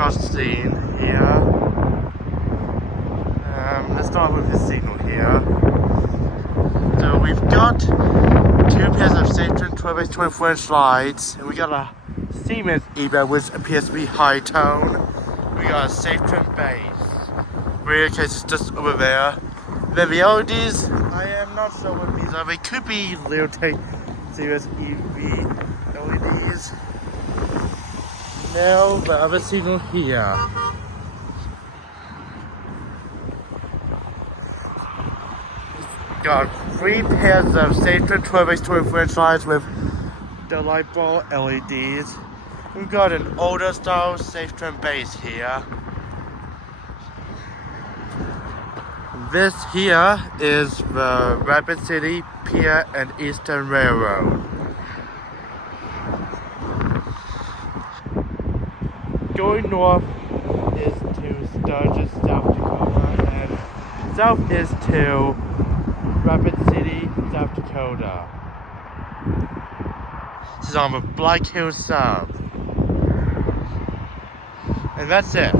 across the scene here. Let's start with the signal here. So we've got 2 pairs of Safetrim 12x 24-inch lights, and we got a Siemens eBay which appears to be high tone. We got a Safetrim base. Rear case is just over there. Then the LEDs, I am not sure what these are. They could be Leotech Series EV LEDs. Now the other signal here. Got 3 pairs of Safetrim 12x 24-inch lights with the light bulb LEDs. We've got an older style Safetrim base here. This here is the Rapid City, Pier and Eastern Railroad. Going north is to Sturgis, South Dakota, and south is to Rapid City, South Dakota. This is on the Black Hills Sub. And that's it.